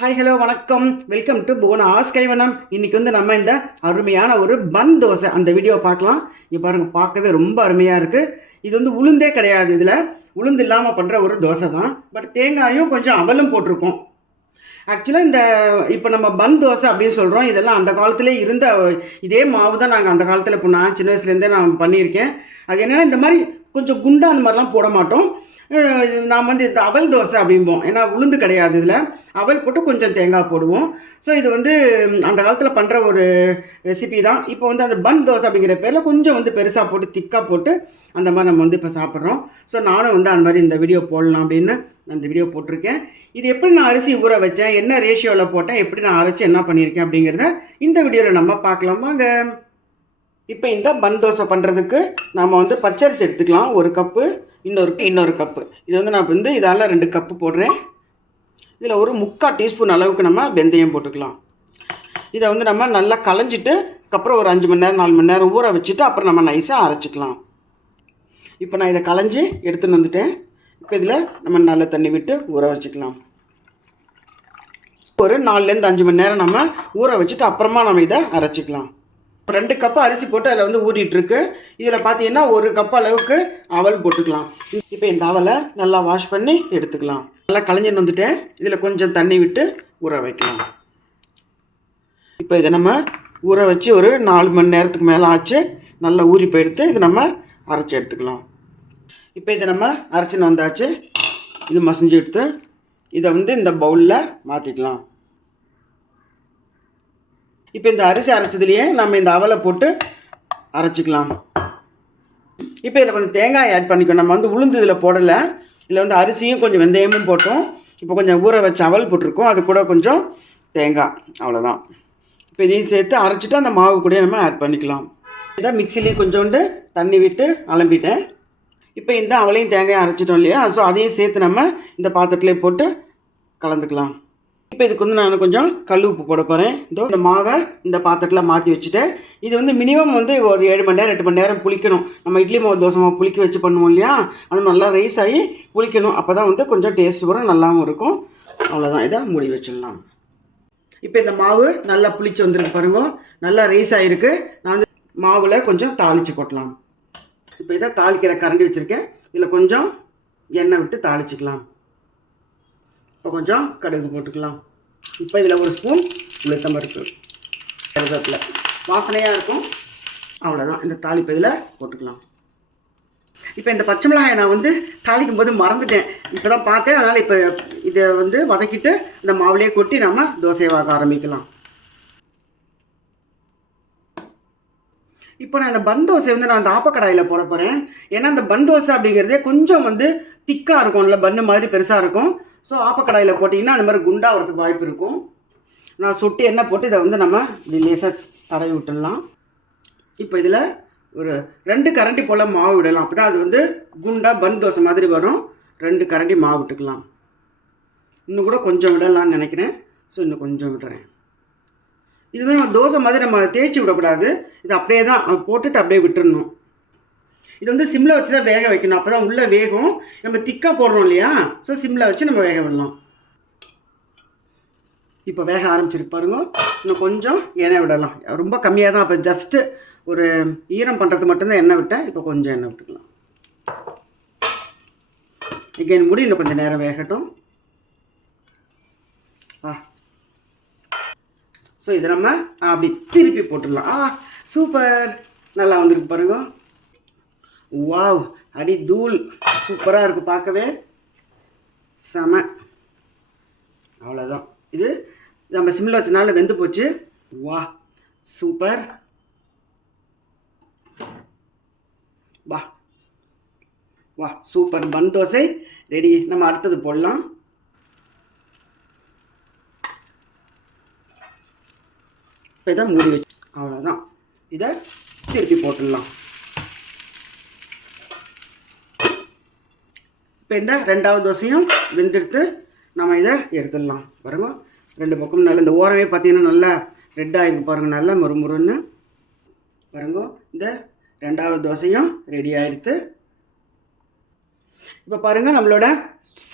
Hi hello வணக்கம். Welcome to Bhuvana ஆஸ்கைவனம் இன்றைக்கி வந்து நம்ம இந்த அருமையான ஒரு பன் தோசை அந்த வீடியோ பார்க்கலாம். இங்கே பாருங்கள் பார்க்கவே ரொம்ப அருமையாக இருக்குது இது வந்து உளுந்தே கிடையாது இதில். உளுந்து இல்லாமல் பண்ணுற ஒரு தோசை தான். பட் தேங்காயும் கொஞ்சம் அவலும் போட்டிருக்கோம். ஆக்சுவலாக இந்த இப்போ நம்ம பன் தோசை அப்படின்னு சொல்கிறோம் இதெல்லாம் அந்த காலத்திலே இருந்த இதே மாவு தான் நாங்கள் அந்த காலத்தில் இப்போ நான் சின்ன வயசுலேருந்தே நான் பண்ணியிருக்கேன். அது என்னென்னா இந்த மாதிரி கொஞ்சம் குண்டா அந்த மாதிரிலாம் போட மாட்டோம். நாம் வந்து இந்த அவல் தோசை அப்படிம்போம். ஏன்னா உளுந்து கிடையாது இதில். அவல் போட்டு கொஞ்சம் தேங்காய் போடுவோம். ஸோ இது வந்து அந்த காலத்தில் பண்ணுற ஒரு ரெசிபி தான். இப்போ வந்து அந்த பன் தோசை அப்படிங்கிற பேரில் கொஞ்சம் வந்து பெருசாக போட்டு திக்காக போட்டு அந்த மாதிரி நம்ம வந்து இப்போ சாப்பிட்றோம். ஸோ நானும் வந்து அந்த மாதிரி இந்த வீடியோ போடலாம் அப்படின்னு அந்த வீடியோ போட்டிருக்கேன். இது எப்படி நான் அரிசி ஊற வச்சேன் என்ன ரேஷியோவில் போட்டேன் எப்படி நான் அரைச்சி என்ன பண்ணியிருக்கேன் அப்படிங்கிறத இந்த வீடியோவில் நம்ம பார்க்கலாம். வாங்க. இப்போ இந்த பன் தோசை பண்ணுறதுக்கு நாம் வந்து பச்சரிசி எடுத்துக்கலாம். ஒரு கப்பு. இன்னொரு இன்னொரு கப்பு இது வந்து நான் வந்து இதால் ரெண்டு கப்பு போடுறேன். இதில் ஒரு முக்கால் டீஸ்பூன் அளவுக்கு நம்ம வெந்தயம் போட்டுக்கலாம். இதை வந்து நம்ம நல்லா களைஞ்சிட்டு அதுக்கப்புறம் ஒரு அஞ்சு மணி நேரம் நாலு மணி நேரம் ஊற வச்சுட்டு அப்புறம் நம்ம நைஸாக அரைச்சிக்கலாம். இப்போ நான் இதை களைஞ்சி எடுத்துன்னு வந்துட்டேன். இப்போ இதில் நம்ம நல்ல தண்ணி விட்டு ஊற வச்சுக்கலாம். ஒரு நாலுலேருந்து அஞ்சு மணி நேரம் நம்ம ஊற வச்சுட்டு அப்புறமா நம்ம இதை அரைச்சிக்கலாம். இப்போ ரெண்டு கப்பு அரிசி போட்டு அதில் வந்து ஊறிட்டு இருக்கு. இதில் பார்த்தீங்கன்னா ஒரு கப் அளவுக்கு அவல் போட்டுக்கலாம். இப்போ இந்த அவலை நல்லா வாஷ் பண்ணி எடுத்துக்கலாம். நல்லா களைஞ்சின்னு வந்துட்டேன். இதில் கொஞ்சம் தண்ணி விட்டு ஊற வைக்கலாம். இப்போ இதை நம்ம ஊற வச்சு ஒரு நாலு மணி நேரத்துக்கு மேலே ஆச்சு. நல்லா ஊறி போயிடுத்து இது நம்ம அரைச்சி எடுத்துக்கலாம். இப்போ இதை நம்ம அரைச்சின்னு வந்தாச்சு. இது மசிஞ்சு எடுத்து இதை வந்து இந்த பவுலில் மாற்றிக்கலாம் இப்போ இந்த அரிசி அரைச்சதுலேயே நம்ம இந்த அவலை போட்டு அரைச்சிக்கலாம். இப்போ இதில் கொஞ்சம் தேங்காய் ஆட் பண்ணிக்கணும். நம்ம வந்து உளுந்து இதில் போடலை. இதில் வந்து அரிசியும் கொஞ்சம் வெந்தயமும் போட்டோம். இப்போ கொஞ்சம் ஊற வச்ச அவல் போட்டிருக்கோம். அது கூட கொஞ்சம் தேங்காய். அவ்வளோதான் இப்போ இதையும் சேர்த்து அரைச்சிட்டு அந்த மாவு கூட நம்ம ஆட் பண்ணிக்கலாம். இதான் மிக்சிலையும் கொஞ்சோண்டு தண்ணி விட்டு அலம்பிட்டேன். இப்போ இந்த அவளையும் தேங்காயும் அரைச்சிட்டோம் இல்லையா? ஸோ அதையும் சேர்த்து நம்ம இந்த பாத்திரத்துலேயே போட்டு கலந்துக்கலாம். இப்போ இதுக்கு வந்து நான் கொஞ்சம் கல் உப்பு போட போகிறேன் இதோ இந்த மாவை இந்த பாத்திரத்தில் மாற்றி வச்சுட்டேன் இது வந்து மினிமம் வந்து ஒரு ஏழு மணி நேரம் எட்டு மணி நேரம் புளிக்கணும். நம்ம இட்லி மாவு தோசை மாவு புளிக்க வச்சு பண்ணுவோம் இல்லையா? அது நல்லா ரைஸ் ஆகி புளிக்கணும். அப்போ தான் வந்து கொஞ்சம் டேஸ்ட் வரும் நல்லாவும் இருக்கும். அவ்வளோதான் இதை மூடி வச்சிடலாம். இப்போ இந்த மாவு நல்லா புளிச்சு வந்திருக்கு பாருங்க. நல்லா ரைஸ் ஆகிருக்கு நான் வந்து மாவில் கொஞ்சம் தாளித்து கொட்டலாம். இப்போ இதை தாளிக்கிற கரண்டி வச்சுருக்கேன். இதில் கொஞ்சம் எண்ணெய் விட்டு தாளிச்சிக்கலாம். இப்போ கொஞ்சம் கடுகு போட்டுக்கலாம். இப்போ இதில் ஒரு ஸ்பூன் உளுத்தம் பருப்பு கருவேப்பிலை. வாசனையாக இருக்கும். அவ்வளோதான் இந்த தாளிப்பு இதில் போட்டுக்கலாம். இப்போ இந்த பச்சை மிளகாயை நான் வந்து தாளிக்கும் போது மறந்துட்டேன். இப்போ தான் பார்த்தேன். அதனால் இப்போ இதை வந்து வதக்கிட்டு இந்த மாவுலேயே கொட்டி நம்ம தோசையை வாக்க ஆரம்பிக்கலாம். இப்போ நான் இந்த பன் தோசை வந்து நான் அந்த ஆப்பக்கடாயில் போட போகிறேன் ஏன்னா அந்த பன் தோசை அப்படிங்கிறதே கொஞ்சம் வந்து திக்காக இருக்கும்ல பன்னு மாதிரி பெருசாக இருக்கும். ஸோ ஆப்பக்கடாயில் போட்டிங்கன்னா அந்த மாதிரி குண்டாகிறதுக்கு வாய்ப்பு இருக்கும். நான் சுட்டி எண்ணெய் போட்டு இதை வந்து நம்ம இப்படி லேசாக தடவி விட்டுடலாம். இப்போ இதில் ஒரு ரெண்டு கரண்டி போல் மாவு விடலாம். அப்போ தான் அது வந்து குண்டா பன் தோசை மாதிரி வரும். ரெண்டு கரண்டி மாவு விட்டுக்கலாம். இன்னும் கூட கொஞ்சம் விடலாம்னு நினைக்கிறேன். ஸோ இன்னும் கொஞ்சம் விடுறேன். இது வந்து நம்ம தோசை மாதிரி நம்ம தேய்ச்சி விடக்கூடாது. இது அப்படியே தான் போட்டுட்டு அப்படியே விட்டுடணும் இது வந்து சிம்மில் வச்சு தான் வேக வைக்கணும். அப்போ தான் உள்ளே வேகும். நம்ம திக்காக போடுறோம் இல்லையா? ஸோ சிம்மில் வச்சு நம்ம வேக விடலாம். இப்போ வேக ஆரம்பிச்சிருக்கு பாருங்க. இன்னும் கொஞ்சம் எண்ணெய் விடலாம். ரொம்ப கம்மியாக தான் அப்போ ஜஸ்ட்டு ஒரு ஈரம் பண்ணுறது மட்டும்தான் எண்ணெய் விட்டேன் இப்போ கொஞ்சம் எண்ணெய் விட்டுக்கலாம். எகைன் முடி இன்னும் கொஞ்சம் நேரம் வேகட்டும். ஆ ஸோ இதை நம்ம அப்படி திருப்பி போட்டுடலாம். ஆ சூப்பர். நல்லா வந்திருக்கு பாருங்க. வாவ் அடி தூள். சூப்பராக இருக்குது பார்க்கவே. செம. அவ்வளோதான் இது நம்ம சிம்மில் வச்சனால வெந்து போச்சு. வா சூப்பர். வா. வா சூப்பர். பன் தோசை. ரெடி. நம்ம அடுத்தது போடலாம். இப்போ இதை மூடி வச்சு. அவ்வளோதான் இதை திருப்பி போட்டுடலாம். இப்போ இந்த ரெண்டாவது தோசையும் வெந்தெடுத்து நம்ம இதை எடுத்துடலாம். பாருங்க. ரெண்டு பக்கமும் நல்லா இந்த ஓரமே பார்த்தீங்கன்னா நல்லா ரெட்டாக இருக்கு பாருங்கள் நல்லா முறுமுறுன்னு. பாருங்க. இந்த ரெண்டாவது தோசையும் ரெடி ஆயிடுத்து. இப்போ பாருங்கள் நம்மளோட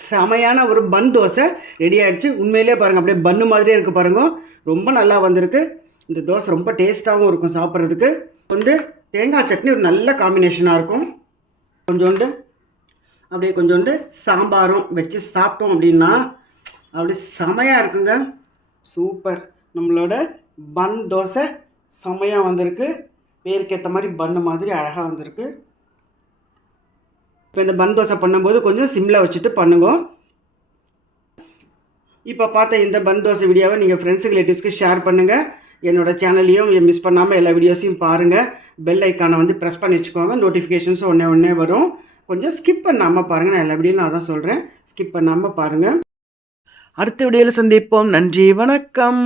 செமையான ஒரு பன் தோசை ரெடி ஆகிடுச்சு உண்மையிலே பாருங்கள் அப்படியே பன்னு மாதிரியே இருக்குது பாருங்க. ரொம்ப நல்லா வந்திருக்கு. இந்த தோசை ரொம்ப டேஸ்ட்டாகவும் இருக்கும் சாப்பிட்றதுக்கு. வந்து தேங்காய் சட்னி ஒரு நல்ல காம்பினேஷனாக இருக்கும். கொஞ்சோண்டு அப்படியே கொஞ்சோண்டு சாம்பாரும் வச்சு சாப்பிட்டோம் அப்படின்னா அப்படியே செமையாக இருக்குங்க. சூப்பர் நம்மளோட பன் தோசை செமையாக வந்திருக்கு. பேருக்கேற்ற மாதிரி பன்னு மாதிரி அழகாக வந்திருக்கு. இப்போ இந்த பன் தோசை பண்ணும்போது கொஞ்சம் சிம்மில் வச்சுட்டு பண்ணுங்க. இப்போ பார்த்த இந்த பன் தோசை வீடியோவை நீங்கள் ஃப்ரெண்ட்ஸுக்கு ரிலேட்டிவ்ஸ்க்கு ஷேர் பண்ணுங்கள் என்னோட சேனல்லையும் மிஸ் பண்ணாமல் எல்லா வீடியோஸையும் பாருங்கள் பெல் ஐக்கானை வந்து ப்ரெஸ் பண்ணி வச்சுக்கோங்க. நோட்டிஃபிகேஷன்ஸ் ஒன்றே ஒன்றே வரும். கொஞ்சம் ஸ்கிப் பண்ணாமல் பாருங்கள் நான் எல்லா வீடியோவும் நான் தான் சொல்கிறேன் ஸ்கிப் பண்ணாமல் பாருங்கள் அடுத்த வீடியோவில் சந்திப்போம். நன்றி. வணக்கம்.